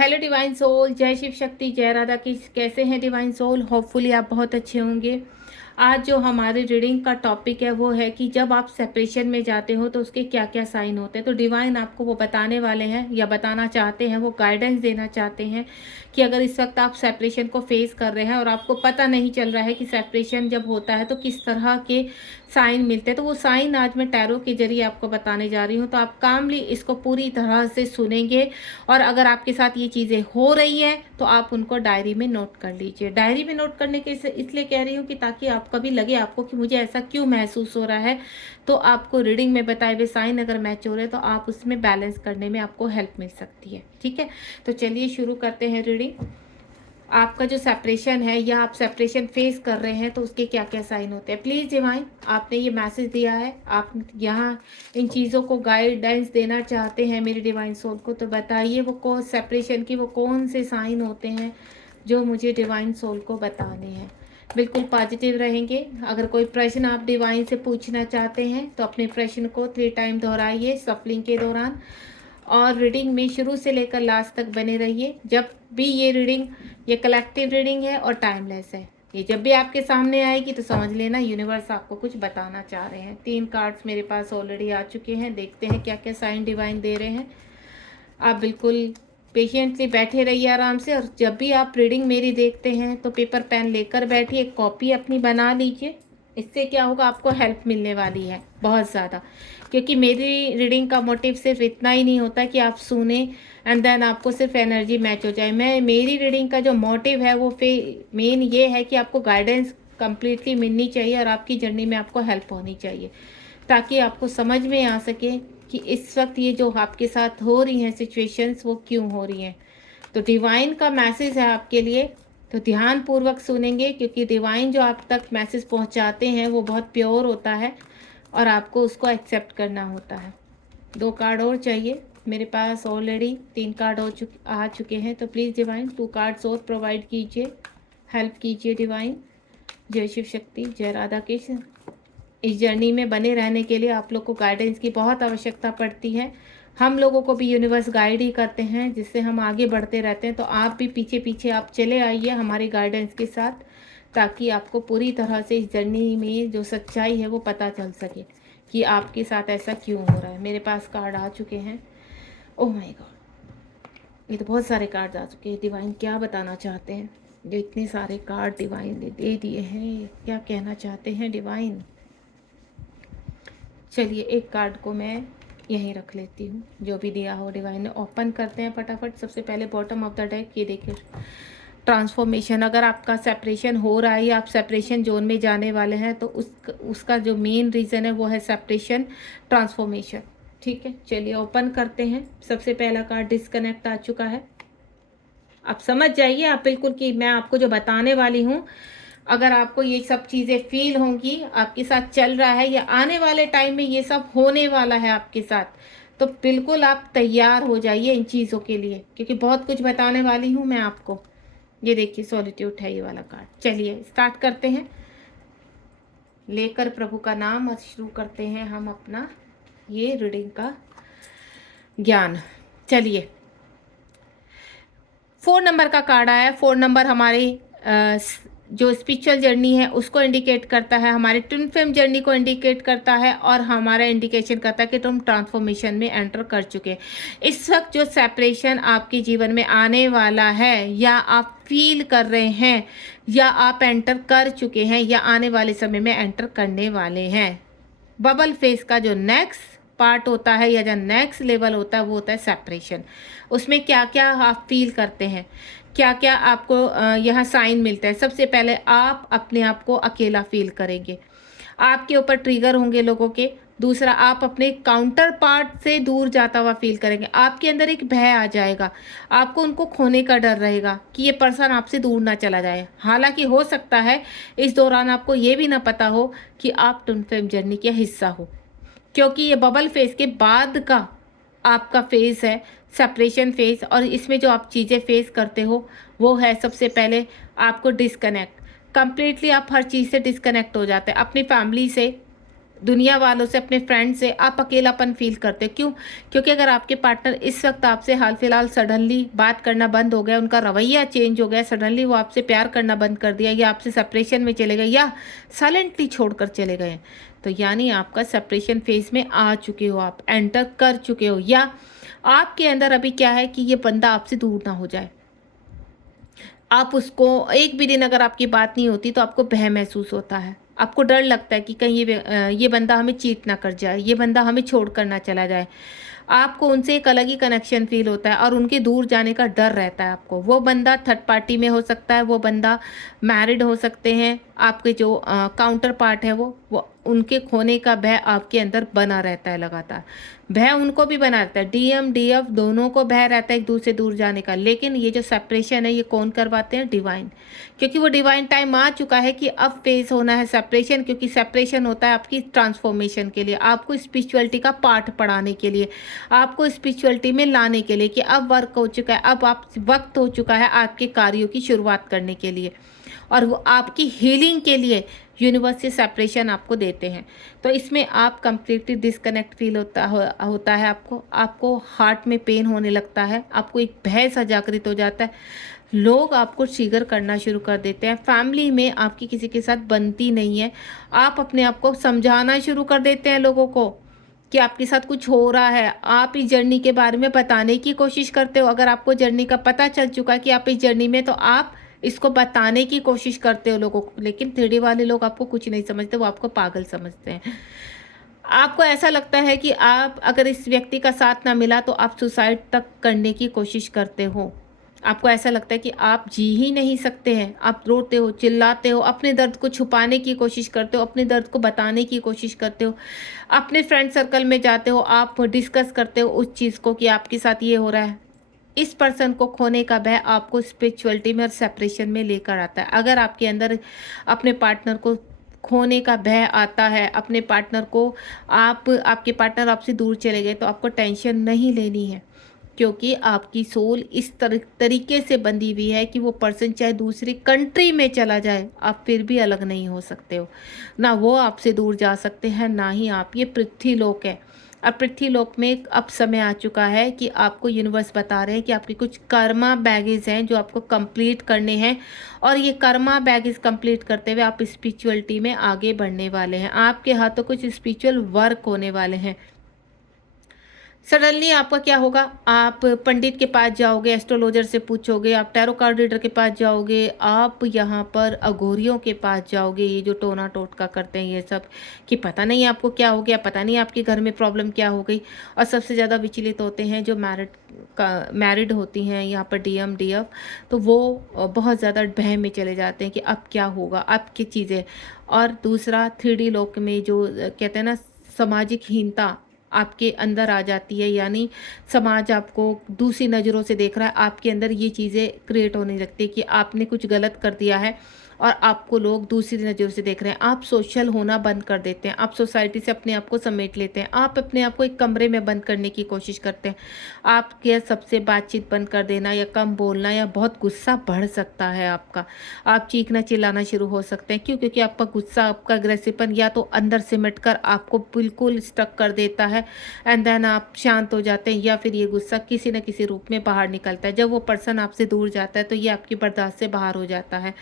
Hello divine soul, जय शिव शक्ति, जय राधा की। कैसे हैं डिवाइन सोल? होपफुली आप बहुत अच्छे होंगे। आज जो हमारी रीडिंग का टॉपिक है वो है कि जब आप सेपरेशन में जाते हो तो उसके क्या क्या साइन होते हैं। तो डिवाइन आपको वो बताने वाले हैं या बताना चाहते हैं, वो गाइडेंस देना चाहते हैं कि अगर इस वक्त आप सेपरेशन को फेस कर रहे हैं और आपको पता नहीं चल रहा है कि सेपरेशन जब होता है तो किस तरह के साइन मिलते हैं, तो वो साइन आज मैं टैरो के जरिए आपको बताने जा रही हूँ। तो आप कामली इसको पूरी तरह से सुनेंगे और अगर आपके साथ ये चीज़ें हो रही हैं तो आप उनको डायरी में नोट कर लीजिए। डायरी में नोट करने के इसलिए कह रही हूँ कि ताकि आपको भी लगे आपको कि मुझे ऐसा क्यों महसूस हो रहा है, तो आपको रीडिंग में बताए हुए साइन अगर मैच हो रहे हैं तो आप उसमें बैलेंस करने में आपको हेल्प मिल सकती है। ठीक है, तो चलिए शुरू करते हैं रीडिंग। आपका जो सेपरेशन है या आप सेपरेशन फेस कर रहे हैं तो उसके क्या क्या साइन होते हैं। प्लीज़ डिवाइन, आपने ये मैसेज दिया है, आप यहाँ इन चीज़ों को गाइडेंस देना चाहते हैं मेरे डिवाइन सोल को, तो बताइए वो कौन सेपरेशन की वो कौन से साइन होते हैं जो मुझे डिवाइन सोल को बताने हैं। बिल्कुल पॉजिटिव रहेंगे। अगर कोई प्रश्न आप डिवाइन से पूछना चाहते हैं तो अपने प्रश्न को 3 टाइम दोहराइए सफलिंग के दौरान और रीडिंग में शुरू से लेकर लास्ट तक बने रहिए। जब भी ये कलेक्टिव रीडिंग है और टाइमलेस है। ये जब भी आपके सामने आएगी तो समझ लेना यूनिवर्स आपको कुछ बताना चाह रहे हैं। 3 कार्ड्स मेरे पास ऑलरेडी आ चुके हैं। देखते हैं क्या क्या साइन डिवाइन दे रहे हैं। आप बिल्कुल पेशेंटली बैठे रहिए आराम से, और जब भी आप रीडिंग मेरी देखते हैं तो पेपर पेन लेकर बैठिए, कॉपी अपनी बना लीजिए। इससे क्या होगा, आपको हेल्प मिलने वाली है बहुत ज़्यादा। क्योंकि मेरी रीडिंग का मोटिव सिर्फ इतना ही नहीं होता कि आप सुने एंड देन आपको सिर्फ एनर्जी मैच हो जाए। मेरी रीडिंग का जो मोटिव है वो मेन ये है कि आपको गाइडेंस कंप्लीटली मिलनी चाहिए और आपकी जर्नी में आपको हेल्प होनी चाहिए, ताकि आपको समझ में आ सके कि इस वक्त ये जो आपके साथ हो रही हैं सिचुएशंस वो क्यों हो रही हैं। तो डिवाइन का मैसेज है आपके लिए, तो ध्यान पूर्वक सुनेंगे, क्योंकि डिवाइन जो आप तक मैसेज पहुंचाते हैं वो बहुत प्योर होता है और आपको उसको एक्सेप्ट करना होता है। 2 कार्ड और चाहिए। मेरे पास ऑलरेडी 3 कार्ड आ चुके हैं, तो प्लीज़ डिवाइन 2 कार्ड्स और प्रोवाइड कीजिए, हेल्प कीजिए डिवाइन। जय शिव शक्ति, जय राधा कृष्ण। इस जर्नी में बने रहने के लिए आप लोग को गाइडेंस की बहुत आवश्यकता पड़ती है। हम लोगों को भी यूनिवर्स गाइड ही करते हैं, जिससे हम आगे बढ़ते रहते हैं। तो आप भी पीछे पीछे आप चले आइए हमारे गाइडेंस के साथ, ताकि आपको पूरी तरह से इस जर्नी में जो सच्चाई है वो पता चल सके कि आपके साथ ऐसा क्यों हो रहा है। मेरे पास कार्ड आ चुके हैं। ओह माय गॉड, ये तो बहुत सारे कार्ड आ चुके हैं। डिवाइन क्या बताना चाहते हैं? जो इतने सारे कार्ड डिवाइन ने दे दिए हैं, क्या कहना चाहते हैं डिवाइन? चलिए एक कार्ड को मैं यहीं रख लेती हूँ, जो भी दिया हो डिवाइन ने। ओपन करते हैं फटाफट। सबसे पहले बॉटम ऑफ द डेक, ये देखिए ट्रांसफॉर्मेशन। अगर आपका सेपरेशन हो रहा है या आप सेपरेशन जोन में जाने वाले हैं तो उसका जो मेन रीज़न है वो है सेपरेशन ट्रांसफॉर्मेशन। ठीक है, चलिए ओपन करते हैं। सबसे पहला कार्ड डिस्कनेक्ट आ चुका है। आप समझ जाइए आप बिल्कुल कि मैं आपको जो बताने वाली हूँ, अगर आपको ये सब चीज़ें फील होंगी, आपके साथ चल रहा है या आने वाले टाइम में ये सब होने वाला है आपके साथ, तो बिल्कुल आप तैयार हो जाइए इन चीज़ों के लिए, क्योंकि बहुत कुछ बताने वाली हूँ मैं आपको। ये देखिए सॉलिट्यूड है ये वाला कार्ड। चलिए स्टार्ट करते हैं, लेकर प्रभु का नाम और शुरू करते हैं हम अपना ये रीडिंग का ज्ञान। चलिए 4 नंबर का कार्ड आया। 4 नंबर हमारे जो स्पिरिचुअल जर्नी है उसको इंडिकेट करता है, हमारे ट्विन फ्लेम जर्नी को इंडिकेट करता है, और हमारा इंडिकेशन करता है कि तुम ट्रांसफॉर्मेशन में एंटर कर चुके। इस वक्त जो सेपरेशन आपके जीवन में आने वाला है, या आप फील कर रहे हैं, या आप एंटर कर चुके हैं, या आने वाले समय में एंटर करने वाले हैं, बबल फेस का जो नेक्स्ट पार्ट होता है या जो नेक्स्ट लेवल होता है वो होता है सेपरेशन। उसमें क्या क्या आप फील करते हैं, क्या क्या आपको यहाँ साइन मिलता है। सबसे पहले आप अपने आप को अकेला फील करेंगे, आपके ऊपर ट्रिगर होंगे लोगों के। दूसरा, आप अपने काउंटर पार्ट से दूर जाता हुआ फील करेंगे। आपके अंदर एक भय आ जाएगा, आपको उनको खोने का डर रहेगा कि ये पर्सन आपसे दूर ना चला जाए। हालांकि हो सकता है इस दौरान आपको ये भी ना पता हो कि आप ट्विन फ्लेम जर्नी का हिस्सा हो, क्योंकि ये बबल फेस के बाद का आपका फेस है सेपरेशन फेस। और इसमें जो आप चीज़ें फेस करते हो वो है, सबसे पहले आपको डिस्कनेक्ट। कंप्लीटली आप हर चीज़ से डिस्कनेक्ट हो जाते हैं, अपनी फैमिली से, दुनिया वालों से, अपने फ्रेंड से आप अकेलापन फ़ील करते हो। क्यों? क्योंकि अगर आपके पार्टनर इस वक़्त आपसे हाल फिलहाल सडनली बात करना बंद हो गया, उनका रवैया चेंज हो गया, सडनली वो आपसे प्यार करना बंद कर दिया या आपसे सेपरेशन में चले गए या साइलेंटली छोड़कर चले गए, तो यानी आपका सेपरेशन फ़ेज़ में आ चुके हो, आप एंटर कर चुके हो, या आपके अंदर अभी क्या है कि ये बंदा आपसे दूर ना हो जाए। आप उसको एक भी दिन अगर आपकी बात नहीं होती तो आपको भय महसूस होता है। आपको डर लगता है कि कहीं ये बंदा हमें चीट ना कर जाए, ये बंदा हमें छोड़ कर ना चला जाए। आपको उनसे एक अलग ही कनेक्शन फ़ील होता है और उनके दूर जाने का डर रहता है आपको। वो बंदा थर्ड पार्टी में हो सकता है, वो बंदा मैरिड हो सकते हैं, आपके जो काउंटर पार्ट है वो उनके खोने का भय आपके अंदर बना रहता है लगातार। भय उनको भी बना रहता है, डीएम, डीएफ दोनों को भय रहता है एक दूसरे से दूर जाने का। लेकिन ये जो सेपरेशन है ये कौन करवाते हैं? डिवाइन। क्योंकि वो डिवाइन टाइम आ चुका है कि अब फेस होना है सेपरेशन, क्योंकि सेपरेशन होता है आपकी ट्रांसफॉर्मेशन के लिए, आपको स्पिरिचुअलिटी का पाठ पढ़ाने के लिए, आपको स्पिरिचुअलिटी में लाने के लिए कि अब वर्क हो चुका है, अब आप वक्त हो चुका है आपके कार्यों की शुरुआत करने के लिए, और वो आपकी हीलिंग के लिए यूनिवर्स से सेपरेशन आपको देते हैं। तो इसमें आप कंप्लीटली डिस्कनेक्ट फील होता है आपको हार्ट में पेन होने लगता है, आपको एक भय सा जागृत हो जाता है, लोग आपको ट्रिगर करना शुरू कर देते हैं, फैमिली में आपकी किसी के साथ बनती नहीं है, आप अपने आप को समझाना शुरू कर देते हैं लोगों को कि आपके साथ कुछ हो रहा है, आप इस जर्नी के बारे में बताने की कोशिश करते हो। अगर आपको जर्नी का पता चल चुका है कि आप इस जर्नी में, तो आप इसको बताने की कोशिश करते हो लोगों को। लेकिन 3D वाले लोग आपको कुछ नहीं समझते, वो आपको पागल समझते हैं। आपको ऐसा लगता है कि आप अगर इस व्यक्ति का साथ ना मिला तो आप सुसाइड तक करने की कोशिश करते हो। आपको ऐसा लगता है कि आप जी ही नहीं सकते हैं, आप रोते हो, चिल्लाते हो, अपने दर्द को छुपाने की कोशिश करते हो, अपने दर्द को बताने की कोशिश करते हो, अपने फ्रेंड सर्कल में जाते हो, आप डिस्कस करते हो उस चीज़ को कि आपके साथ ये हो रहा है। इस पर्सन को खोने का भय आपको स्पिरिचुअलिटी में और सेपरेशन में लेकर आता है। अगर आपके अंदर अपने पार्टनर को खोने का भय आता है, अपने पार्टनर को आपके पार्टनर आपसे दूर चले गए, तो आपको टेंशन नहीं लेनी है, क्योंकि आपकी सोल इस तरीके से बंधी हुई है कि वो पर्सन चाहे दूसरी कंट्री में चला जाए, आप फिर भी अलग नहीं हो सकते हो। ना वो आपसे दूर जा सकते हैं, ना ही आप। ये पृथ्वी लोक है। अब पृथ्वी लोक में अब समय आ चुका है कि आपको यूनिवर्स बता रहे हैं कि आपके कुछ कर्मा बैगेज हैं जो आपको कंप्लीट करने हैं, और ये कर्मा बैगेज कंप्लीट करते हुए आप स्पिरिचुअलिटी में आगे बढ़ने वाले हैं। आपके हाथों कुछ स्पिरिचुअल वर्क होने वाले हैं। सडनली आपका क्या होगा, आप पंडित के पास जाओगे, एस्ट्रोलॉजर से पूछोगे, आप टैरो कार्ड रीडर के पास जाओगे, आप यहाँ पर अघोरियों के पास जाओगे, ये जो टोना टोटका करते हैं ये सब, कि पता नहीं आपको क्या हो गया, पता नहीं आपके घर में प्रॉब्लम क्या हो गई। और सबसे ज़्यादा विचलित होते हैं जो मैरिड होती हैं यहाँ पर डीएम डीएफ, तो वो बहुत ज़्यादा भय में चले जाते हैं कि अब क्या होगा, अब क्या चीज़ें। और दूसरा 3D लोक में जो कहते हैं ना सामाजिक हीनता आपके अंदर आ जाती है, यानी समाज आपको दूसरी नज़रों से देख रहा है, आपके अंदर ये चीज़ें क्रिएट होने लगती है कि आपने कुछ गलत कर दिया है और आपको लोग दूसरी नज़रों से देख रहे हैं। आप सोशल होना बंद कर देते हैं, आप सोसाइटी से अपने आप को समेट लेते हैं, आप अपने आप को एक कमरे में बंद करने की कोशिश करते हैं। आपके सबसे बातचीत बंद कर देना या कम बोलना, या बहुत गुस्सा बढ़ सकता है आपका, आप चीखना चिल्लाना शुरू हो सकते हैं। क्यों? क्योंकि आपका गुस्सा, आपका अग्रेसिवपन या तो अंदर सिमट कर आपको बिल्कुल स्टक कर देता है, एंड देन आप शांत हो जाते हैं, या फिर ये गुस्सा किसी न किसी रूप में बाहर निकलता है। जब वो पर्सन आपसे दूर जाता है तो ये आपकी बर्दाश्त से बाहर हो जाता है।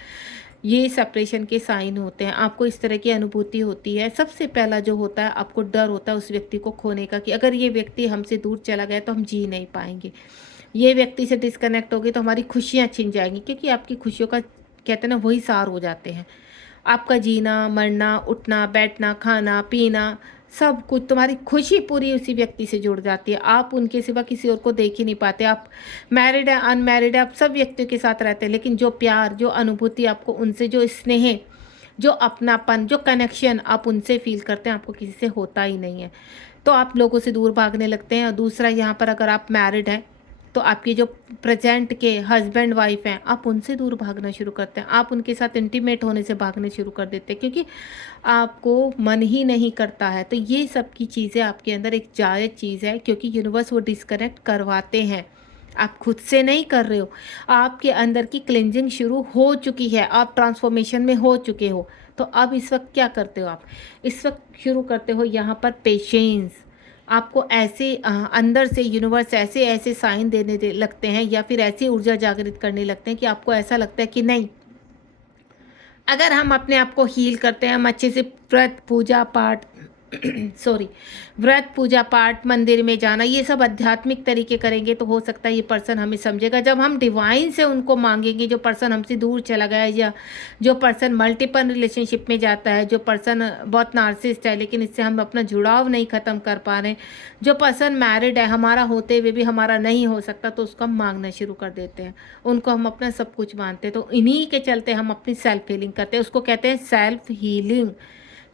ये सेपरेशन के साइन होते हैं, आपको इस तरह की अनुभूति होती है। सबसे पहला जो होता है, आपको डर होता है उस व्यक्ति को खोने का, कि अगर ये व्यक्ति हमसे दूर चला गया तो हम जी नहीं पाएंगे, ये व्यक्ति से डिस्कनेक्ट हो गई तो हमारी खुशियाँ छिन जाएंगी, क्योंकि आपकी खुशियों का कहते हैं ना वही सार हो जाते हैं। आपका जीना, मरना, उठना, बैठना, खाना, पीना, सब कुछ, तुम्हारी खुशी पूरी उसी व्यक्ति से जुड़ जाती है। आप उनके सिवा किसी और को देख ही नहीं पाते। आप मैरिड है, अनमैरिड है, आप सब व्यक्तियों के साथ रहते हैं, लेकिन जो प्यार, जो अनुभूति आपको उनसे, जो स्नेह, जो अपनापन, जो कनेक्शन आप उनसे फील करते हैं, आपको किसी से होता ही नहीं है। तो आप लोगों से दूर भागने लगते हैं। और दूसरा, यहाँ पर अगर आप मैरिड हैं तो आपकी जो प्रेजेंट के हस्बैंड वाइफ हैं, आप उनसे दूर भागना शुरू करते हैं, आप उनके साथ इंटीमेट होने से भागने शुरू कर देते हैं, क्योंकि आपको मन ही नहीं करता है। तो ये सब की चीज़ें आपके अंदर एक जायज़ चीज़ है, क्योंकि यूनिवर्स वो डिस्कनेक्ट करवाते हैं, आप खुद से नहीं कर रहे हो। आपके अंदर की क्लिनजिंग शुरू हो चुकी है, आप ट्रांसफॉर्मेशन में हो चुके हो। तो अब इस वक्त क्या करते हो आप? इस वक्त शुरू करते हो यहाँ पर पेशेंस। आपको ऐसे अंदर से यूनिवर्स ऐसे ऐसे साइन लगते हैं, या फिर ऐसी ऊर्जा जागृत करने लगते हैं कि आपको ऐसा लगता है कि नहीं, अगर हम अपने आप को हील करते हैं, हम अच्छे से व्रत पूजा पाठ सॉरी व्रत पूजा पाठ मंदिर में जाना ये सब आध्यात्मिक तरीके करेंगे, तो हो सकता है ये पर्सन हमें समझेगा। जब हम डिवाइन से उनको मांगेंगे, जो पर्सन हमसे दूर चला गया है, या जो पर्सन मल्टीपल रिलेशनशिप में जाता है, जो पर्सन बहुत नार्सिस्ट है लेकिन इससे हम अपना जुड़ाव नहीं ख़त्म कर पा रहे, जो पर्सन मैरिड है, हमारा होते हुए भी हमारा नहीं हो सकता, तो उसको हम मांगना शुरू कर देते हैं, उनको हम अपना सब कुछ मानते हैं। तो इन्हीं के चलते हम अपनी सेल्फ हीलिंग करते हैं, उसको कहते हैं सेल्फ हीलिंग।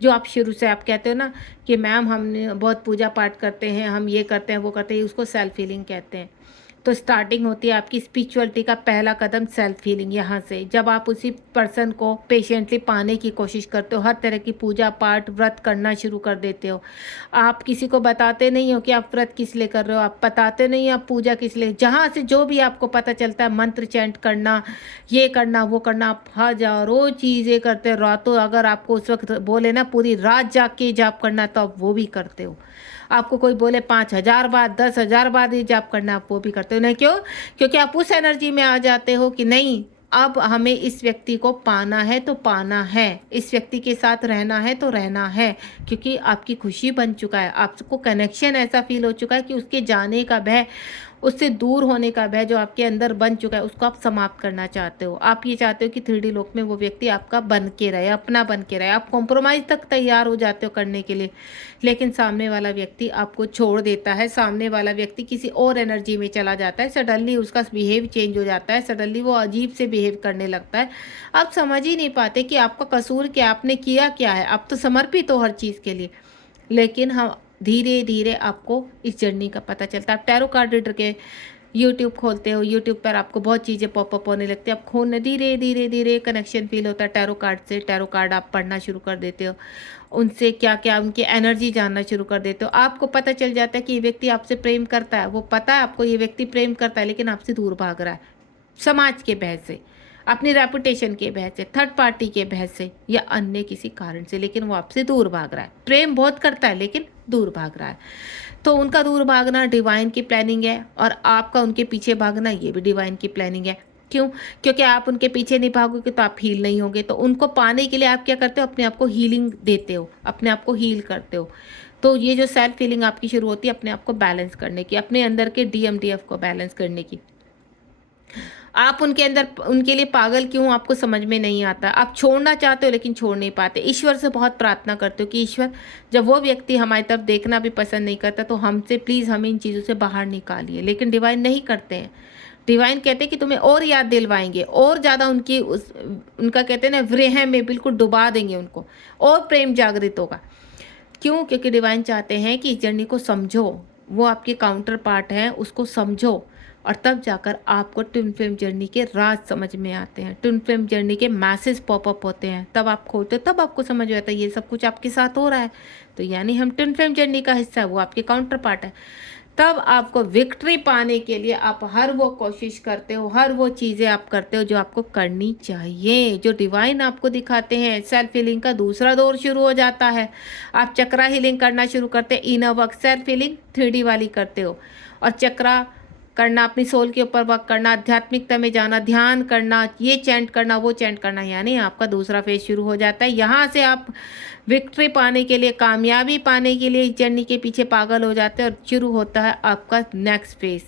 जो आप शुरू से आप कहते हो ना कि मैम हमने बहुत पूजा पाठ करते हैं, हम ये करते हैं वो करते हैं, उसको सेल्फ हीलिंग कहते हैं। तो स्टार्टिंग होती है आपकी स्पिरिचुअलिटी का पहला कदम सेल्फ हीलिंग यहाँ से। जब आप उसी पर्सन को पेशेंटली पाने की कोशिश करते हो, हर तरह की पूजा पाठ व्रत करना शुरू कर देते हो। आप किसी को बताते नहीं हो कि आप व्रत किस लिए कर रहे हो, आप बताते नहीं हो आप पूजा किस लिए, जहाँ से जो भी आपको पता चलता है, मंत्र चैंट करना, ये करना वो करना, आप हजारों चीज़ें करते हो। रातों अगर आपको उस वक्त बोले ना पूरी रात जाग के जाप करना, तो आप वो भी करते हो। आपको कोई बोले 5,000 बार 10,000 बार ये जाप करना, आप वो भी करते हो। नहीं क्यों? क्योंकि आप उस एनर्जी में आ जाते हो कि नहीं, अब हमें इस व्यक्ति को पाना है तो पाना है, इस व्यक्ति के साथ रहना है तो रहना है, क्योंकि आपकी खुशी बन चुका है, आपको कनेक्शन ऐसा फील हो चुका है कि उसके जाने का भय, उससे दूर होने का भय जो आपके अंदर बन चुका है, उसको आप समाप्त करना चाहते हो। आप ये चाहते हो कि 3D लोक में वो व्यक्ति आपका बन के रहे, अपना बन के रहे। आप कॉम्प्रोमाइज़ तक तैयार हो जाते हो करने के लिए, लेकिन सामने वाला व्यक्ति आपको छोड़ देता है, सामने वाला व्यक्ति किसी और एनर्जी में चला जाता है, सडनली उसका बिहेव चेंज हो जाता है, सडनली वो अजीब से बिहेव करने लगता है। आप समझ ही नहीं पाते कि आपका कसूर क्या, आपने किया क्या है। आप तो समर्पित हो हर चीज़ के लिए, लेकिन हम धीरे धीरे आपको इस जर्नी का पता चलता है। आप टैरो कार्ड रीडर के यूट्यूब खोलते हो, यूट्यूब पर आपको बहुत चीज़ें पॉपअप होने लगती है, आप खोलने धीरे धीरे धीरे कनेक्शन फील होता है टैरो कार्ड से। टैरो कार्ड आप पढ़ना शुरू कर देते हो, उनसे क्या क्या उनकी एनर्जी जानना शुरू कर देते हो। आपको पता चल जाता है कि ये व्यक्ति आपसे प्रेम करता है, वो पता है आपको ये व्यक्ति प्रेम करता है, लेकिन आपसे दूर भाग रहा है, समाज के बहस से, अपनी रेपुटेशन के बहस से, थर्ड पार्टी के बहस से, या अन्य किसी कारण से, लेकिन वो आपसे दूर भाग रहा है। प्रेम बहुत करता है लेकिन दूर भाग रहा है। तो उनका दूर भागना डिवाइन की प्लानिंग है, और आपका उनके पीछे भागना ये भी डिवाइन की प्लानिंग है। क्यों? क्योंकि आप उनके पीछे नहीं भागोगे तो आप हील नहीं होगे। तो उनको पाने के लिए आप क्या करते हो? अपने आप को हीलिंग देते हो, अपने आप को हील करते हो। तो ये जो सेल्फ हीलिंग आपकी शुरू होती है अपने आप को बैलेंस करने की, अपने अंदर के DMDF को बैलेंस करने की। आप उनके अंदर उनके लिए पागल क्यों, आपको समझ में नहीं आता। आप छोड़ना चाहते हो लेकिन छोड़ नहीं पाते। ईश्वर से बहुत प्रार्थना करते हो कि ईश्वर, जब वो व्यक्ति हमारी तरफ देखना भी पसंद नहीं करता तो हमसे प्लीज़ हमें इन चीज़ों से बाहर निकालिए। लेकिन डिवाइन नहीं करते हैं। डिवाइन कहते हैं कि तुम्हें और याद दिलवाएंगे, और ज़्यादा उनकी उनका कहते हैं ना विरह में बिल्कुल डुबा देंगे उनको, और प्रेम जागृत होगा। क्यों? क्योंकि डिवाइन चाहते हैं कि इस जर्नी को समझो, वो आपके काउंटर पार्ट हैं, उसको समझो, और तब जाकर आपको ट्विन फ्लेम जर्नी के राज समझ में आते हैं, ट्विन फ्लेम जर्नी के मैसेज पॉपअप होते हैं। तब आप खोलते हो, तब आपको समझ में आता है ये सब कुछ आपके साथ हो रहा है, तो यानी हम ट्विन फ्लेम जर्नी का हिस्सा है, वो आपके काउंटर पार्ट है। तब आपको विक्ट्री पाने के लिए आप हर वो कोशिश करते हो, हर वो चीज़ें आप करते हो जो आपको करनी चाहिए, जो डिवाइन आपको दिखाते हैं। सेल्फ हीलिंग का दूसरा दौर शुरू हो जाता है। आप चक्रा हीलिंग करना शुरू करते हैं, inner work. Self healing 3D वाली करते हो, और चक्रा करना, अपनी सोल के ऊपर वर्क करना, आध्यात्मिकता में जाना, ध्यान करना, ये चैंट करना वो चैंट करना, यानी आपका दूसरा फेज शुरू हो जाता है। यहाँ से आप विक्ट्री पाने के लिए, कामयाबी पाने के लिए इस जर्नी के पीछे पागल हो जाते हैं, और शुरू होता है आपका नेक्स्ट फेज।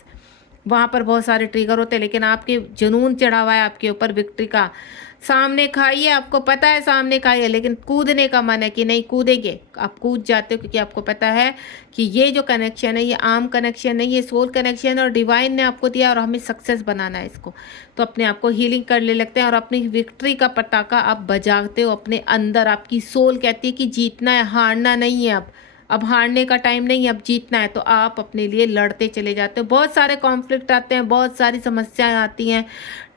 वहाँ पर बहुत सारे ट्रिगर होते हैं, लेकिन आपके जुनून चढ़ा हुआ है आपके ऊपर विक्ट्री का। सामने खाइए, आपको पता है सामने खाइए, लेकिन कूदने का मन है कि नहीं कूदेंगे, आप कूद जाते हो, क्योंकि आपको पता है कि ये जो कनेक्शन है ये आम कनेक्शन नहीं, ये सोल कनेक्शन है, और डिवाइन ने आपको दिया, और हमें सक्सेस बनाना है इसको। तो अपने आप को हीलिंग करने लगते हैं, और अपनी विक्ट्री का पटाखा आप बजाते हो अपने अंदर। आपकी सोल कहती है कि जीतना है, हारना नहीं है। अब हारने का टाइम नहीं है, अब जीतना है। तो आप अपने लिए लड़ते चले जाते हो। बहुत सारे कॉन्फ्लिक्ट आते हैं, बहुत सारी समस्याएं आती हैं,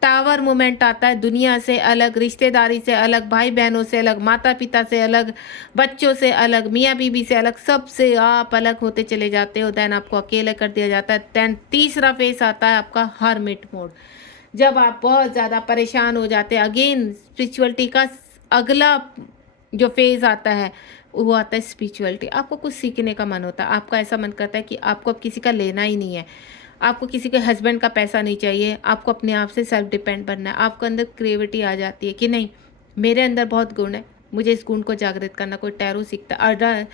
टावर मोमेंट आता है, दुनिया से अलग, रिश्तेदारी से अलग, भाई बहनों से अलग, माता पिता से अलग, बच्चों से अलग, मियाँ बीबी से अलग, सबसे आप अलग होते चले जाते हो। देन आपको अकेले कर दिया जाता है। देन तीसरा फेस आता है आपका हर्मिट मोड, जब आप बहुत ज़्यादा परेशान हो जाते हैं। अगेन स्पिरिचुअलिटी का अगला जो फेज़ आता है वो आता है स्पिरिचुअलिटी। आपको कुछ सीखने का मन होता है, आपका ऐसा मन करता है कि आपको अब किसी का लेना ही नहीं है, आपको किसी के हस्बैंड का पैसा नहीं चाहिए, आपको अपने आप से सेल्फ डिपेंड बनना है। आपके अंदर क्रिएटिविटी आ जाती है कि नहीं, मेरे अंदर बहुत गुण है, मुझे इस गुण को जागृत करना। कोई टैरो सीखता है और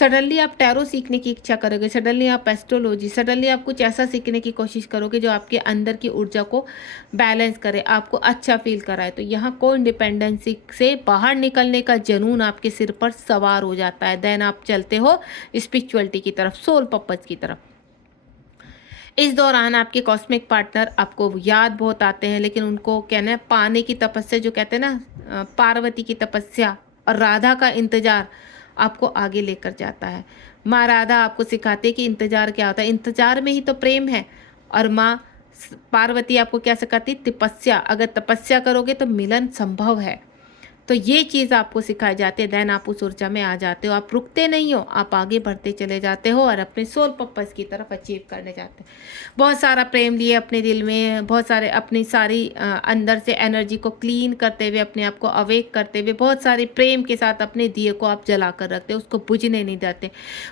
सडनली आप टैरो सीखने की इच्छा करोगे, सडनली आप एस्ट्रोलॉजी, सडनली आप कुछ ऐसा सीखने की कोशिश करोगे जो आपके अंदर की ऊर्जा को बैलेंस करे, आपको अच्छा फील कराए। तो यहाँ को इंडिपेंडेंसी से बाहर निकलने का जुनून आपके सिर पर सवार हो जाता है। देन आप चलते हो स्पिरिचुअलिटी की तरफ, सोल पर्पस की तरफ। इस दौरान आपके कॉस्मिक पार्टनर आपको याद बहुत आते हैं, लेकिन उनको कहना है पाने की तपस्या, जो कहते हैं ना पार्वती की तपस्या और राधा का इंतजार आपको आगे लेकर जाता है। माँ राधा आपको सिखाती है कि इंतजार क्या होता है, इंतजार में ही तो प्रेम है। और माँ पार्वती आपको क्या सिखाती, तपस्या, अगर तपस्या करोगे तो मिलन संभव है। तो ये चीज़ आपको सिखाई जाती है। देन आप उस ऊर्जा में आ जाते हो, आप रुकते नहीं हो, आप आगे बढ़ते चले जाते हो और अपने सोल पर्पस की तरफ अचीव करने जाते हैं। बहुत सारा प्रेम लिए अपने दिल में, बहुत सारे अपनी सारी अंदर से एनर्जी को क्लीन करते हुए, अपने आप को अवेक करते हुए, बहुत सारे प्रेम के साथ अपने दिए को आप जला कर रखते हो, उसको बुझने नहीं देते।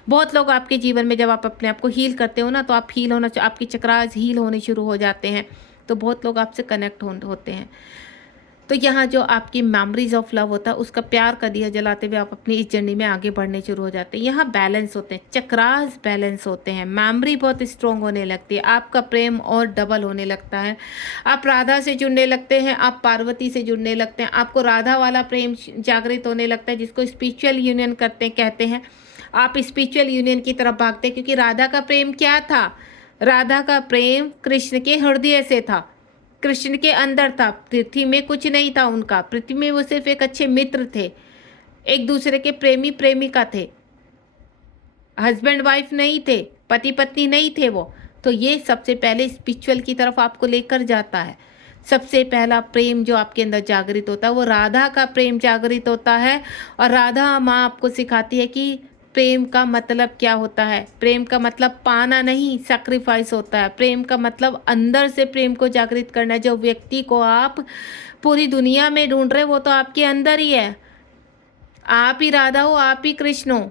बहुत लोग आपके जीवन में जब आप अपने आप को हील करते हो ना, तो आप हील होना, आपकी चक्रास हील होने शुरू हो जाते हैं, तो बहुत लोग आपसे कनेक्ट होते हैं। तो यहाँ जो आपकी मेमोरीज ऑफ लव होता है, उसका प्यार का दिया जलाते हुए आप अपनी इस जर्नी में आगे बढ़ने शुरू हो जाते हैं। यहाँ बैलेंस होते हैं, चक्रास बैलेंस होते हैं, मेमोरी बहुत स्ट्रॉन्ग होने लगती है, आपका प्रेम और डबल होने लगता है। आप राधा से जुड़ने लगते हैं, आप पार्वती से जुड़ने लगते हैं, आपको राधा वाला प्रेम जागृत होने लगता है, जिसको स्पिरिचुअल यूनियन कहते हैं। आप स्पिरिचुअल यूनियन की तरफ भागते हैं, क्योंकि राधा का प्रेम क्या था, राधा का प्रेम कृष्ण के हृदय से था, कृष्ण के अंदर था। पृथ्वी में कुछ नहीं था उनका, पृथ्वी में वो सिर्फ एक अच्छे मित्र थे, एक दूसरे के प्रेमी प्रेमिका थे, हस्बैंड वाइफ नहीं थे, पति पत्नी नहीं थे वो। तो ये सबसे पहले स्पिरिचुअल की तरफ आपको लेकर जाता है। सबसे पहला प्रेम जो आपके अंदर जागृत होता है वो राधा का प्रेम जागृत होता है। और राधा माँ आपको सिखाती है कि प्रेम का मतलब क्या होता है। प्रेम का मतलब पाना नहीं, सैक्रिफाइस होता है। प्रेम का मतलब अंदर से प्रेम को जागृत करना है। जो व्यक्ति को आप पूरी दुनिया में ढूंढ रहे हो वो तो आपके अंदर ही है, आप ही राधा हो, आप ही कृष्ण हो।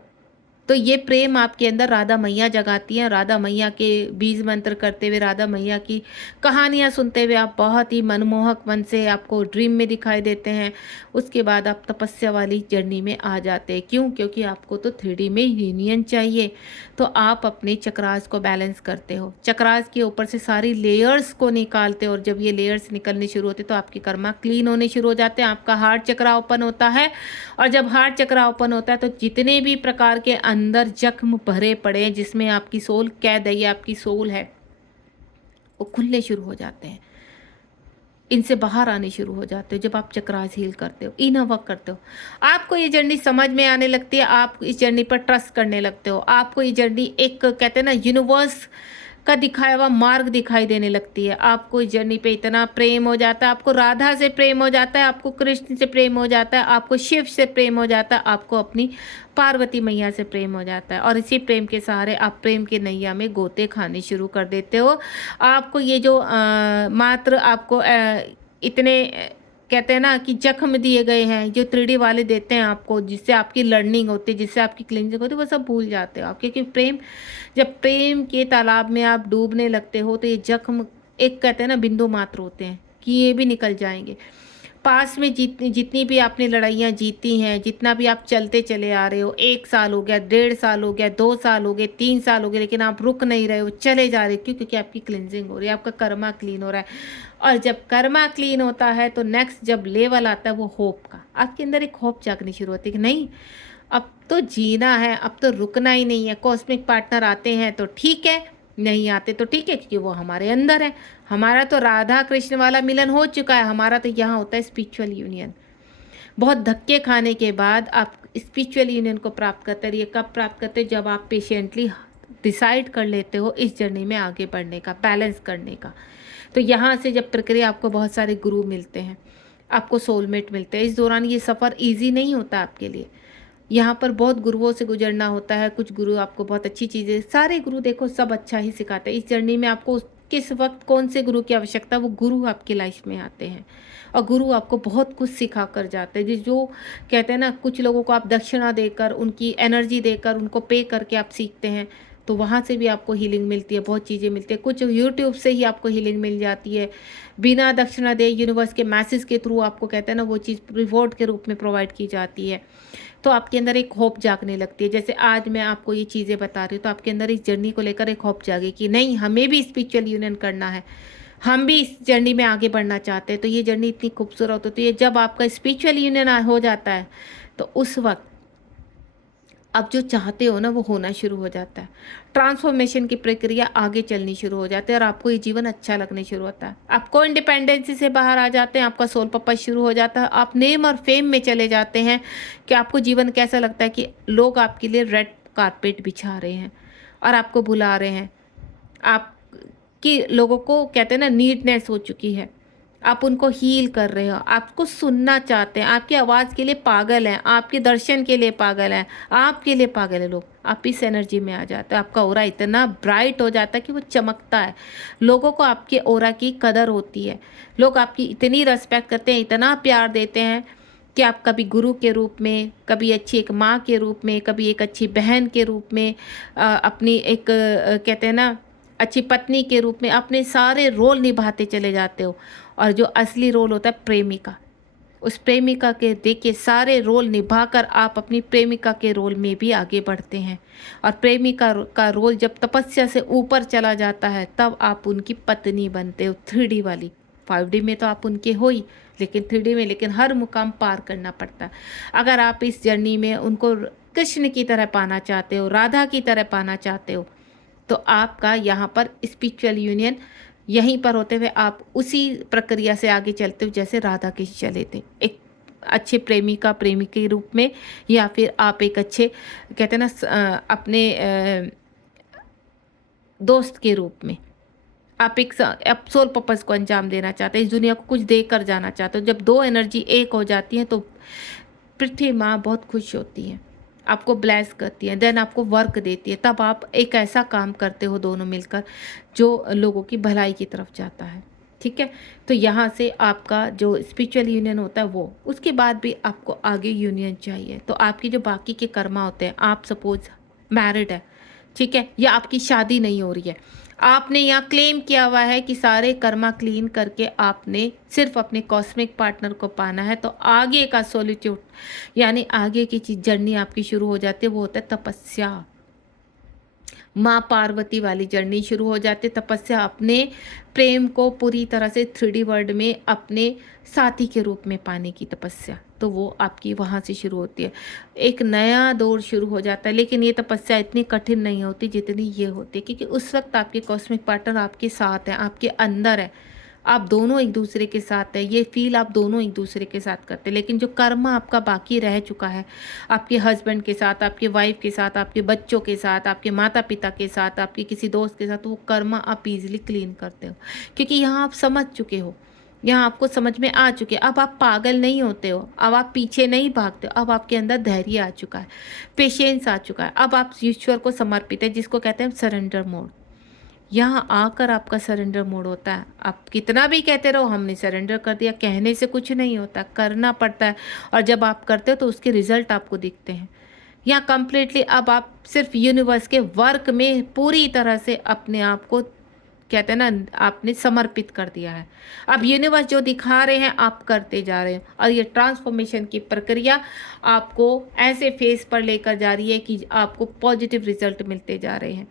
तो ये प्रेम आपके अंदर राधा मैया जगाती हैं। राधा मैया के बीज मंत्र करते हुए, राधा मैया की कहानियाँ सुनते हुए आप बहुत ही मनमोहक मन से आपको ड्रीम में दिखाई देते हैं। उसके बाद आप तपस्या वाली जर्नी में आ जाते हैं। क्यों? क्योंकि आपको तो 3D में यूनियन चाहिए। तो आप अपने चक्रास को बैलेंस करते हो, चक्रास के ऊपर से सारी लेयर्स को निकालते हो। और जब ये लेयर्स निकलने शुरू होते तो आपके कर्मा क्लीन होने शुरू हो जाते हैं। आपका हार्ट चक्रा ओपन होता है, और जब हार्ट चक्रा ओपन होता है तो जितने भी प्रकार के अंदर जख्म भरे पड़े हैं, जिसमें आपकी सोल कैद है, ये आपकी सोल है, वो खुलने शुरू हो जाते हैं, इनसे बाहर आने शुरू हो जाते हो। जब आप चक्रास हील करते हो, इनर वर्क करते हो, आपको ये जर्नी समझ में आने लगती है। आप इस जर्नी पर ट्रस्ट करने लगते हो। आपको ये जर्नी एक कहते हैं ना यूनिवर्स का दिखाया हुआ मार्ग दिखाई देने लगती है। आपको इस जर्नी पे इतना प्रेम हो जाता है, आपको राधा से प्रेम हो जाता है, आपको कृष्ण से प्रेम हो जाता है, आपको शिव से प्रेम हो जाता है, आपको अपनी पार्वती मैया से प्रेम हो जाता है। और इसी प्रेम के सहारे आप प्रेम के नैया में गोते खाने शुरू कर देते हो। आपको ये जो मात्र आपको इतने कहते हैं ना कि जख्म दिए गए हैं, जो 3D वाले देते हैं आपको, जिससे आपकी लर्निंग होती है, जिससे आपकी क्लिनिंग होती है, वो सब भूल जाते हो आप। क्योंकि प्रेम, जब प्रेम के तालाब में आप डूबने लगते हो तो ये जख्म एक कहते हैं ना बिंदु मात्र होते हैं कि ये भी निकल जाएंगे। पास में जितनी भी आपने लड़ाइयाँ जीती हैं, जितना भी आप चलते चले आ रहे हो, 1 साल हो गया, 1.5 साल हो गया, 2 साल हो गए, 3 साल हो गए, लेकिन आप रुक नहीं रहे हो, चले जा रहे हो। क्यों? क्योंकि आपकी क्लिनजिंग हो रही है, आपका कर्मा क्लीन हो रहा है। और जब कर्मा क्लीन होता है तो नेक्स्ट जब लेवल आता है वो होप का, आपके अंदर एक होप जागनी शुरू होती है कि नहीं, अब तो जीना है, अब तो रुकना ही नहीं है। कॉस्मिक पार्टनर आते हैं तो ठीक है, नहीं आते तो ठीक है, क्योंकि वो हमारे अंदर है। हमारा तो राधा कृष्ण वाला मिलन हो चुका है, हमारा तो यहाँ होता है स्पिरिचुअल यूनियन। बहुत धक्के खाने के बाद आप स्पिरिचुअल यूनियन को प्राप्त करते हैं। ये कब प्राप्त करते हैं? जब आप पेशेंटली डिसाइड कर लेते हो इस जर्नी में आगे बढ़ने का, बैलेंस करने का। तो यहाँ से जब प्रक्रिया, आपको बहुत सारे गुरु मिलते हैं, आपको सोलमेट मिलते हैं। इस दौरान ये सफ़र ईजी नहीं होता आपके लिए, यहाँ पर बहुत गुरुओं से गुजरना होता है। कुछ गुरु आपको बहुत अच्छी चीज़ें, सारे गुरु देखो सब अच्छा ही सिखाते हैं। इस जर्नी में आपको किस वक्त कौन से गुरु की आवश्यकता, वो गुरु आपकी लाइफ में आते हैं और गुरु आपको बहुत कुछ सिखा कर जाते हैं। जो कहते हैं ना, कुछ लोगों को आप दक्षिणा देकर, उनकी एनर्जी देकर, उनको पे करके आप सीखते हैं, तो वहाँ से भी आपको हीलिंग मिलती है, बहुत चीज़ें मिलती है। कुछ यूट्यूब से ही आपको हीलिंग मिल जाती है, बिना दक्षिणा दे यूनिवर्स के मैसेज के थ्रू आपको कहते हैं ना वो चीज़ रिवॉर्ड के रूप में प्रोवाइड की जाती है। तो आपके अंदर एक होप जागने लगती है। जैसे आज मैं आपको ये चीज़ें बता रही हूँ, तो आपके अंदर इस जर्नी को लेकर एक होप जागे कि नहीं, हमें भी स्पिरिचुअल यूनियन करना है, हम भी इस जर्नी में आगे बढ़ना चाहते हैं। तो ये जर्नी इतनी खूबसूरत होती है। जब आपका स्पिरिचुअल यूनियन हो जाता है तो उस वक्त आप जो चाहते हो ना वो होना शुरू हो जाता है। ट्रांसफॉर्मेशन की प्रक्रिया आगे चलनी शुरू हो जाती है और आपको ये जीवन अच्छा लगने शुरू होता है। आपको इंडिपेंडेंसी से बाहर आ जाते हैं, आपका सोल पर्पस शुरू हो जाता है, आप नेम और फेम में चले जाते हैं कि आपको जीवन कैसा लगता है कि लोग आपके लिए रेड कारपेट बिछा रहे हैं और आपको बुला रहे हैं। आपकी लोगों को कहते हैं ना नीडनेस हो चुकी है, आप उनको हील कर रहे हो, आपको सुनना चाहते हैं, आपकी आवाज़ के लिए पागल हैं, आपके दर्शन के लिए पागल हैं, आपके लिए पागल है लोग। आप इस एनर्जी में आ जाते हैं, आपका ऑरा इतना ब्राइट हो जाता है कि वो चमकता है। लोगों को आपके ऑरा की कदर होती है, लोग आपकी इतनी रिस्पेक्ट करते हैं, इतना प्यार देते हैं कि आप कभी गुरु के रूप में, कभी अच्छी एक माँ के रूप में, कभी एक अच्छी बहन के रूप में, अपनी एक कहते हैं ना अच्छी पत्नी के रूप में अपने सारे रोल निभाते चले जाते हो। और जो असली रोल होता है प्रेमिका, उस प्रेमिका के देखिए सारे रोल निभाकर आप अपनी प्रेमिका के रोल में भी आगे बढ़ते हैं। और प्रेमिका का रोल जब तपस्या से ऊपर चला जाता है तब आप उनकी पत्नी बनते हो, 3D वाली। 5D में तो आप उनके हो ही, लेकिन 3D में लेकिन हर मुकाम पार करना पड़ता है। अगर आप इस जर्नी में उनको कृष्ण की तरह पाना चाहते हो, राधा की तरह पाना चाहते हो, तो आपका यहाँ पर स्पिरिचुअल यूनियन यहीं पर होते हुए आप उसी प्रक्रिया से आगे चलते हो जैसे राधा कृष्ण चले थे, एक अच्छे प्रेमिका प्रेमी के रूप में, या फिर आप एक अच्छे कहते हैं ना अपने दोस्त के रूप में। आप एक सोल पर्पस को अंजाम देना चाहते हैं, इस दुनिया को कुछ दे कर जाना चाहते हो। जब दो एनर्जी एक हो जाती है तो पृथ्वी माँ बहुत खुश होती है, आपको ब्लेस करती है, देन आपको वर्क देती है। तब आप एक ऐसा काम करते हो दोनों मिलकर जो लोगों की भलाई की तरफ जाता है। ठीक है, तो यहाँ से आपका जो स्पिरिचुअल यूनियन होता है वो, उसके बाद भी आपको आगे यूनियन चाहिए। तो आपकी जो बाकी के कर्मा होते हैं, आप सपोज मैरिड है, ठीक है, या आपकी शादी नहीं हो रही है, आपने यहाँ क्लेम किया हुआ है कि सारे कर्मा क्लीन करके आपने सिर्फ अपने कॉस्मिक पार्टनर को पाना है, तो आगे का सॉलिट्यूड यानी आगे की चीज जर्नी आपकी शुरू हो जाती है, वो होता है तपस्या। माँ पार्वती वाली जर्नी शुरू हो जाती है, तपस्या, अपने प्रेम को पूरी तरह से 3D वर्ल्ड में अपने साथी के रूप में पाने की तपस्या। तो वो आपकी वहाँ से शुरू होती है, एक नया दौर शुरू हो जाता है। लेकिन ये तपस्या इतनी कठिन नहीं होती जितनी ये होती है, क्योंकि उस वक्त आपके कॉस्मिक पार्टनर आपके साथ है, आपके अंदर है, आप दोनों एक दूसरे के साथ है, ये फील आप दोनों एक दूसरे के साथ करते हैं। लेकिन जो कर्म आपका बाकी रह चुका है आपके हस्बैंड के साथ, आपके वाइफ के साथ, आपके बच्चों के साथ, आपके माता पिता के साथ, आपके किसी दोस्त के साथ, वो कर्म आप इजीली क्लीन करते हो, क्योंकि यहाँ आप समझ चुके हो, यहाँ आपको समझ में आ चुके। अब आप पागल नहीं होते हो, अब आप पीछे नहीं भागते हो, अब आपके अंदर धैर्य आ चुका है, पेशेंस आ चुका है, अब आप ईश्वर को समर्पित है, जिसको कहते हैं सरेंडर मोड। यहाँ आकर आपका सरेंडर मोड होता है। आप कितना भी कहते रहो हमने सरेंडर कर दिया, कहने से कुछ नहीं होता, करना पड़ता है। और जब आप करते हो तो उसके रिजल्ट आपको दिखते हैं। यहाँ कंप्लीटली अब आप सिर्फ यूनिवर्स के वर्क में पूरी तरह से अपने आप को कहते हैं ना आपने समर्पित कर दिया है। अब यूनिवर्स जो दिखा रहे हैं आप करते जा रहे हैं, और ये ट्रांसफॉर्मेशन की प्रक्रिया आपको ऐसे फेस पर लेकर जा रही है कि आपको पॉजिटिव रिजल्ट मिलते जा रहे हैं।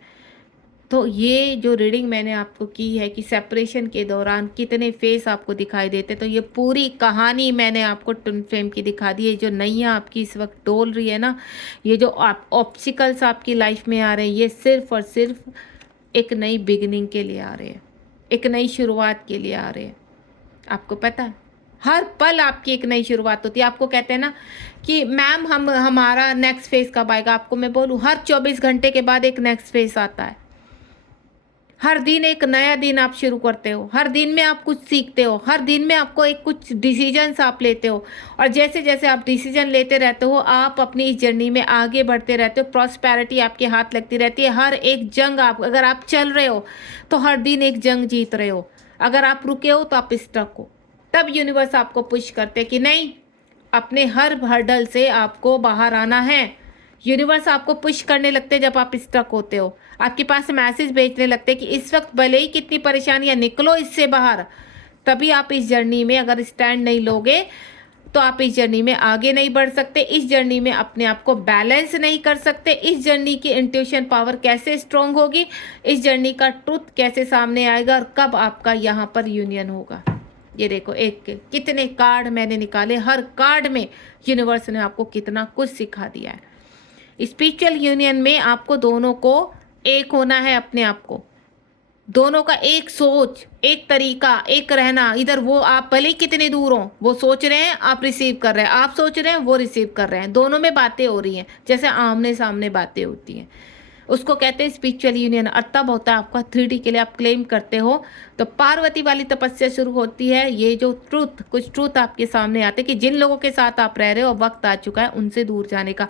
तो ये जो रीडिंग मैंने आपको की है कि सेपरेशन के दौरान कितने फेस आपको दिखाई देते, तो ये पूरी कहानी मैंने आपको ट्विन फ्लेम की दिखा दी है। जो नैया आपकी इस वक्त डोल रही है ना, ये जो ऑब्स्टिकल्स आपकी लाइफ में आ रहे हैं, ये सिर्फ और सिर्फ एक नई बिगिनिंग के लिए आ रहे हैं, एक नई शुरुआत के लिए आ रहे हैं। आपको पता है हर पल आपकी एक नई शुरुआत होती है। आपको कहते हैं ना कि मैम हमारा नेक्स्ट फेज कब आएगा, आपको मैं बोलूँ हर 24 घंटे के बाद एक नेक्स्ट फेज आता है। हर दिन एक नया दिन आप शुरू करते हो, हर दिन में आप कुछ सीखते हो, हर दिन में आपको एक कुछ डिसीजंस आप लेते हो, और जैसे जैसे आप डिसीजन लेते रहते हो आप अपनी इस जर्नी में आगे बढ़ते रहते हो। प्रॉस्पेरिटी आपके हाथ लगती रहती है। हर एक जंग आप, अगर आप चल रहे हो तो हर दिन एक जंग जीत रहे हो। अगर आप रुके हो तो आप स्टक हो। तब यूनिवर्स आपको पुश करते कि नहीं, अपने हर हर्डल से आपको बाहर आना है। यूनिवर्स आपको पुश करने लगते जब आप स्टक होते हो, आपके पास मैसेज भेजने लगते कि इस वक्त भले ही कितनी परेशानियां, निकलो इससे बाहर। तभी आप इस जर्नी में अगर स्टैंड नहीं लोगे तो आप इस जर्नी में आगे नहीं बढ़ सकते। इस जर्नी में अपने आप को बैलेंस नहीं कर सकते। इस जर्नी की इंट्यूशन पावर कैसे स्ट्रांग होगी, इस जर्नी का ट्रुथ कैसे सामने आएगा, और कब आपका यहाँ पर यूनियन होगा। ये देखो एक कितने कार्ड मैंने निकाले, हर कार्ड में यूनिवर्स ने आपको कितना कुछ सिखा दिया है। स्पिरिचुअल यूनियन में आपको दोनों को एक होना है, अपने आप को दोनों का एक सोच, एक तरीका, एक रहना। इधर वो आप भले ही कितने दूर हो, वो सोच रहे हैं, आप रिसीव कर रहे हैं, आप सोच रहे हैं, वो रिसीव कर रहे हैं, दोनों में बातें हो रही हैं, जैसे आमने सामने बातें होती हैं। उसको कहते हैं स्पिरिचुअल यूनियन। और तब होता है आपका 3D के लिए आप क्लेम करते हो तो पार्वती वाली तपस्या शुरू होती है। ये जो ट्रूथ, कुछ ट्रूथ आपके सामने आते हैं कि जिन लोगों के साथ आप रह रहे हो वक्त आ चुका है उनसे दूर जाने का।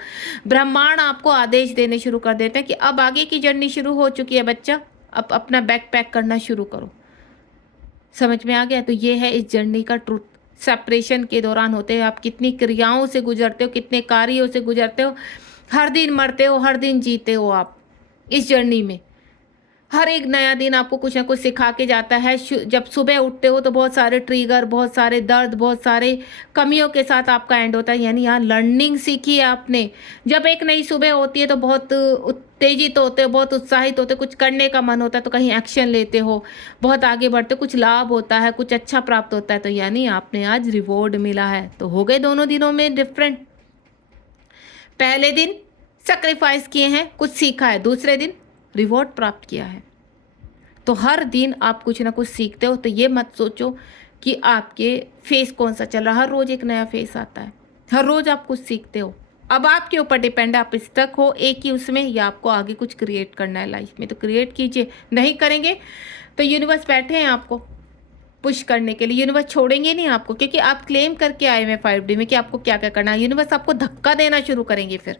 ब्रह्मांड आपको आदेश देने शुरू कर देते हैं कि अब आगे की जर्नी शुरू हो चुकी है बच्चा, अब अपना बैग पैक करना शुरू करो। समझ में आ गया? तो ये है इस जर्नी का ट्रूथ। सेपरेशन के दौरान होते हैं आप कितनी क्रियाओं से गुजरते हो, कितने कार्यों से गुजरते हो, हर दिन मरते हो, हर दिन जीते हो आप इस जर्नी में। हर एक नया दिन आपको कुछ ना कुछ सिखा के जाता है। जब सुबह उठते हो तो बहुत सारे ट्रिगर, बहुत सारे दर्द, बहुत सारे कमियों के साथ आपका एंड होता है। यानी यहाँ लर्निंग सीखी है आपने। जब एक नई सुबह होती है तो बहुत उत्तेजित होते हो, बहुत उत्साहित होते हो, कुछ करने का मन होता है तो कहीं एक्शन लेते हो, बहुत आगे बढ़ते हो, कुछ लाभ होता है, कुछ अच्छा प्राप्त होता है। तो यानी आपने आज रिवॉर्ड मिला है। तो हो गए दोनों दिनों में डिफरेंट। पहले दिन सेक्रीफाइस किए हैं, कुछ सीखा है, दूसरे दिन रिवॉर्ड प्राप्त किया है। तो हर दिन आप कुछ ना कुछ सीखते हो। तो ये मत सोचो कि आपके फेस कौन सा चल रहा है, हर रोज एक नया फेस आता है, हर रोज आप कुछ सीखते हो। अब आपके ऊपर डिपेंड है, आप स्टक हो एक ही उसमें या आपको आगे कुछ क्रिएट करना है लाइफ में। तो क्रिएट कीजिए, नहीं करेंगे तो यूनिवर्स बैठे हैं आपको पुश करने के लिए। यूनिवर्स छोड़ेंगे नहीं आपको, क्योंकि आप क्लेम करके आए हैं 5D में कि आपको क्या क्या करना है। यूनिवर्स आपको धक्का देना शुरू करेंगे, फिर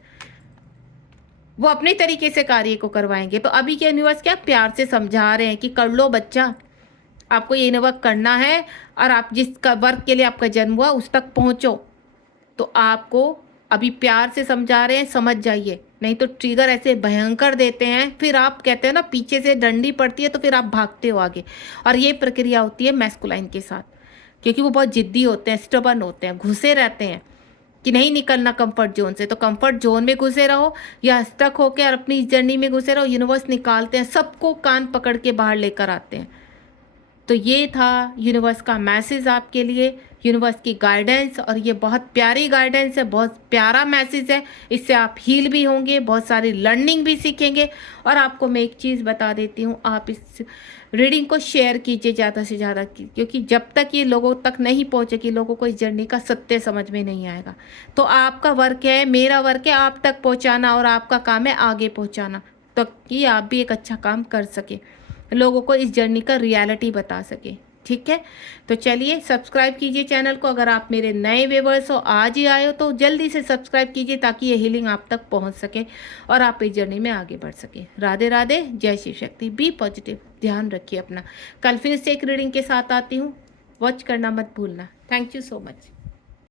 वो अपने तरीके से कार्य को करवाएंगे। तो अभी के यूनिवर्स क्या प्यार से समझा रहे हैं कि कर लो बच्चा, आपको ये वर्क करना है, और आप जिस वर्क के लिए आपका जन्म हुआ उस तक पहुंचो। तो आपको अभी प्यार से समझा रहे हैं, समझ जाइए, नहीं तो ट्रिगर ऐसे भयंकर देते हैं, फिर आप कहते हैं ना पीछे से डंडी पड़ती है तो फिर आप भागते हो आगे। और ये प्रक्रिया होती है मैस्कुलाइन के साथ, क्योंकि वो बहुत जिद्दी होते हैं, स्टबर्न होते हैं, घुसे रहते हैं कि नहीं निकलना कंफर्ट जोन से। तो कंफर्ट जोन में घुसे रहो या स्टक होकर और अपनी जर्नी में घुसे रहो, यूनिवर्स निकालते हैं, सबको कान पकड़ के बाहर लेकर आते हैं। तो ये था यूनिवर्स का मैसेज आपके लिए, यूनिवर्स की गाइडेंस। और ये बहुत प्यारी गाइडेंस है, बहुत प्यारा मैसेज है। इससे आप हील भी होंगे, बहुत सारी लर्निंग भी सीखेंगे। और आपको मैं एक चीज़ बता देती हूँ, आप इस रीडिंग को शेयर कीजिए ज़्यादा से ज़्यादा, क्योंकि जब तक ये लोगों तक नहीं पहुँचेगी, लोगों को इस जर्नी का सत्य समझ में नहीं आएगा। तो आपका वर्क है, मेरा वर्क है आप तक पहुँचाना, और आपका काम है आगे पहुँचाना, तो कि आप भी एक अच्छा काम कर सके, लोगों को इस जर्नी का रियलिटी बता सके। ठीक है, तो चलिए सब्सक्राइब कीजिए चैनल को। अगर आप मेरे नए व्यूअर्स हो, आज ही आए हो, तो जल्दी से सब्सक्राइब कीजिए ताकि ये हीलिंग आप तक पहुंच सके और आप इस जर्नी में आगे बढ़ सके। राधे राधे, जय शिव शक्ति, बी पॉजिटिव, ध्यान रखिए अपना। कल फिर से एक रीडिंग के साथ आती हूँ, वॉच करना मत भूलना। Thank you so much.